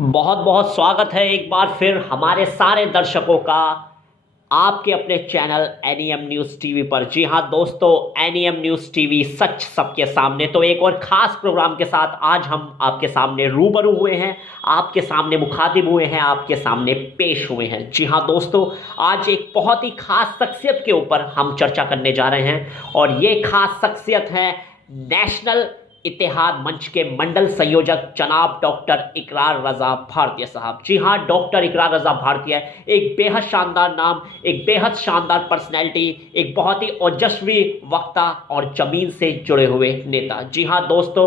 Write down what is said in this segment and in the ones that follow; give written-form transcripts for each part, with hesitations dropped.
बहुत बहुत स्वागत है एक बार फिर हमारे सारे दर्शकों का आपके अपने चैनल एनईएम न्यूज़ टीवी पर। जी हाँ दोस्तों, एनईएम न्यूज़ टीवी सच सबके सामने। तो एक और ख़ास प्रोग्राम के साथ आज हम आपके सामने रूबरू हुए हैं, आपके सामने मुखातिब हुए हैं, आपके सामने पेश हुए हैं। जी हाँ दोस्तों, आज एक बहुत ही ख़ास शख्सियत के ऊपर हम चर्चा करने जा रहे हैं और ये ख़ास शख्सियत है नेशनल इत्तेहाद मंच के मंडल संयोजक जनाब डॉक्टर इकरार रज़ा भारतीय साहब। जी हाँ, डॉक्टर इकरार रज़ा भारतीय एक बेहद शानदार नाम, एक बेहद शानदार पर्सनैलिटी, एक बहुत ही ओजस्वी वक्ता और ज़मीन से जुड़े हुए नेता। जी हाँ दोस्तों,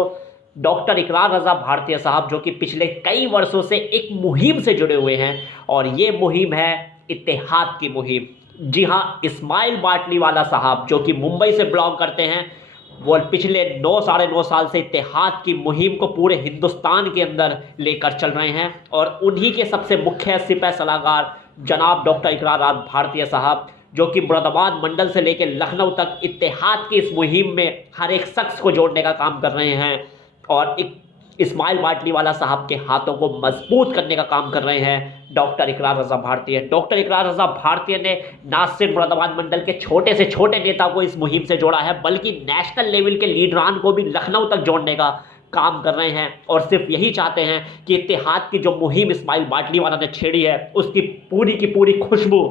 डॉक्टर इकरार रज़ा भारतीय साहब जो कि पिछले कई वर्षों से एक मुहिम से जुड़े हुए हैं और ये मुहिम है इत्तेहाद की मुहिम। जी हाँ, इस्माइल बाटलीवाला साहब जो कि मुंबई से बिलोंग करते हैं, वो पिछले 9 साढ़े 9 साल से इत्तेहाद की मुहिम को पूरे हिंदुस्तान के अंदर लेकर चल रहे हैं और उन्हीं के सबसे मुख्य सिपह सलाहकार जनाब डॉक्टर इकरार भारतीय साहब जो कि मुरादाबाद मंडल से लेकर लखनऊ तक इत्तेहाद की इस मुहिम में हर एक शख्स को जोड़ने का काम कर रहे हैं और एक इस्माइल बाटलीवाला साहब के हाथों को मजबूत करने का काम कर रहे हैं डॉक्टर इकरार रज़ा भारतीय। डॉक्टर इकरार रज़ा भारतीय ने ना सिर्फ मुरादाबाद मंडल के छोटे से छोटे नेता को इस मुहिम से जोड़ा है, बल्कि नेशनल लेवल के लीडरान को भी लखनऊ तक जोड़ने का काम कर रहे हैं और सिर्फ यही चाहते हैं कि इत्तेहाद की जो मुहिम इस्माइल बाटलीवाला ने छेड़ी है उसकी पूरी खुशबू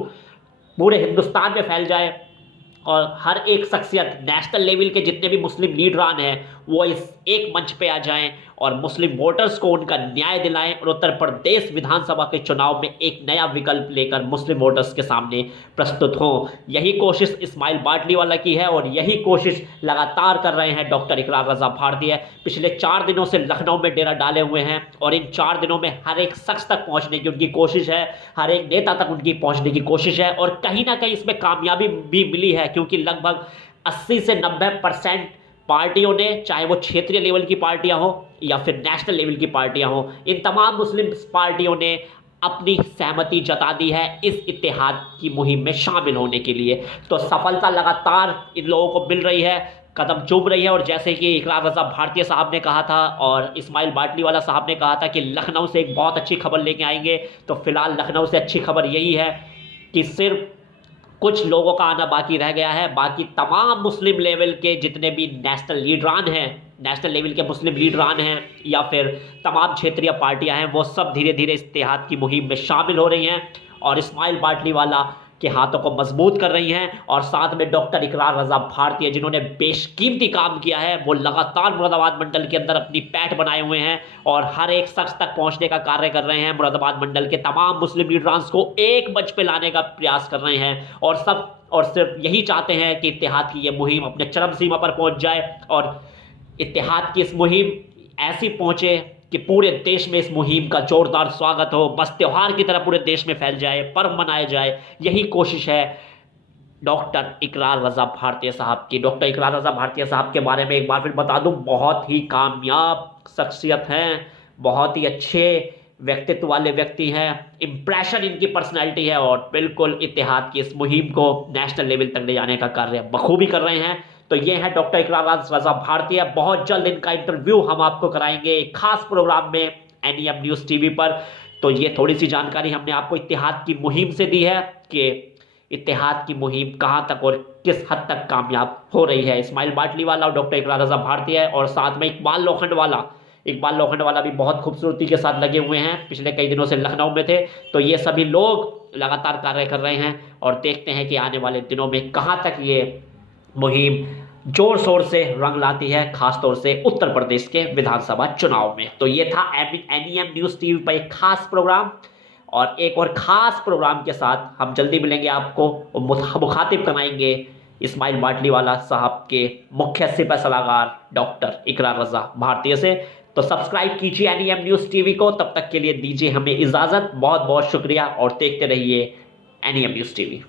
पूरे हिंदुस्तान में फैल जाए और हर एक शख्सियत नेशनल लेवल के जितने भी मुस्लिम लीडरान हैं वो इस एक मंच पे आ जाएं और मुस्लिम वोटर्स को उनका न्याय दिलाएं और उत्तर प्रदेश विधानसभा के चुनाव में एक नया विकल्प लेकर मुस्लिम वोटर्स के सामने प्रस्तुत हों। यही कोशिश इस्माइल बाटलीवाला की है और यही कोशिश लगातार कर रहे हैं डॉक्टर इकरार रज़ा भारतीय। पिछले 4 दिनों से लखनऊ में डेरा डाले हुए हैं और इन 4 दिनों में हर एक शख्स तक पहुँचने की उनकी कोशिश है, हर एक नेता तक उनकी पहुँचने की कोशिश है और कहीं ना कहीं इसमें कामयाबी भी मिली है क्योंकि लगभग 80 से 90% पार्टियों ने, चाहे वो क्षेत्रीय लेवल की पार्टियां हो या फिर नेशनल लेवल की पार्टियां हो, इन तमाम मुस्लिम पार्टियों ने अपनी सहमति जता दी है इस इत्तेहाद की मुहिम में शामिल होने के लिए। तो सफलता लगातार इन लोगों को मिल रही है, कदम चूम रही है और जैसे कि इकरार रज़ा भारतीय साहब ने कहा था और इस्माइल बाटलीवाला साहब ने कहा था कि लखनऊ से एक बहुत अच्छी खबर लेके आएंगे, तो फिलहाल लखनऊ से अच्छी खबर यही है कि सिर्फ कुछ लोगों का आना बाकी रह गया है। बाकी तमाम मुस्लिम लेवल के जितने भी नेशनल लीडरान हैं, नेशनल लेवल के मुस्लिम लीडरान हैं या फिर तमाम क्षेत्रीय पार्टियां हैं, वो सब धीरे धीरे इत्तेहाद की मुहिम में शामिल हो रही हैं और इस्माइल बाटलीवाला के हाथों को मजबूत कर रही हैं और साथ में डॉक्टर इकरार रज़ा भारतीय जिन्होंने बेशकीमती काम किया है, वो लगातार मुरादाबाद मंडल के अंदर अपनी पैठ बनाए हुए हैं और हर एक शख्स तक पहुंचने का कार्य कर रहे हैं। मुरादाबाद मंडल के तमाम मुस्लिम लीडरांस को एक मंच पे लाने का प्रयास कर रहे हैं और सिर्फ यही चाहते हैं कि इत्तेहाद की ये मुहिम अपने चरम सीमा पर पहुंच जाए और इत्तेहाद की इस मुहिम ऐसी पहुंचे कि पूरे देश में इस मुहिम का जोरदार स्वागत हो, बस त्योहार की तरह पूरे देश में फैल जाए, पर्व मनाया जाए। यही कोशिश है डॉक्टर इकरार रज़ा भारतीय साहब की। डॉक्टर इकरार रज़ा भारतीय साहब के बारे में एक बार फिर बता दूं, बहुत ही कामयाब शख्सियत हैं, बहुत ही अच्छे व्यक्तित्व वाले व्यक्ति हैं, इंप्रेशन इनकी पर्सनैलिटी है और बिल्कुल इत्तेहाद की इस मुहिम को नेशनल लेवल तक ले जाने का कार्य बखूबी कर रहे हैं। तो ये है डॉक्टर इकरार रज़ा भारतीय। बहुत जल्द इनका इंटरव्यू हम आपको कराएंगे एक खास प्रोग्राम में एनईएम न्यूज़ टीवी पर। तो ये थोड़ी सी जानकारी हमने आपको इत्तेहाद की मुहिम से दी है कि इत्तेहाद की मुहिम कहाँ तक और किस हद तक कामयाब हो रही है। इस्माइल बाटलीवाला और डॉक्टर इकरार रज़ा भारतीय और साथ में इकबाल लोखंडवाला भी बहुत खूबसूरती के साथ लगे हुए हैं, पिछले कई दिनों से लखनऊ में थे। तो ये सभी लोग लगातार कार्य कर रहे हैं और देखते हैं कि आने वाले दिनों में कहाँ तक ये मुहिम जोर शोर से रंग लाती है, खासतौर से उत्तर प्रदेश के विधानसभा चुनाव में। तो ये था एनईएम न्यूज़ टीवी पर एक खास प्रोग्राम और एक और खास प्रोग्राम के साथ हम जल्दी मिलेंगे, आपको मुखातिब कराएंगे इस्माइल बाटलीवाला साहब के मुख्य सिपह सलाहकार डॉक्टर इकरार रज़ा भारतीय से। तो सब्सक्राइब कीजिए एनईएम न्यूज़ टीवी को, तब तक के लिए दीजिए हमें इजाज़त। बहुत बहुत शुक्रिया और देखते रहिए एनईएम न्यूज़ टीवी।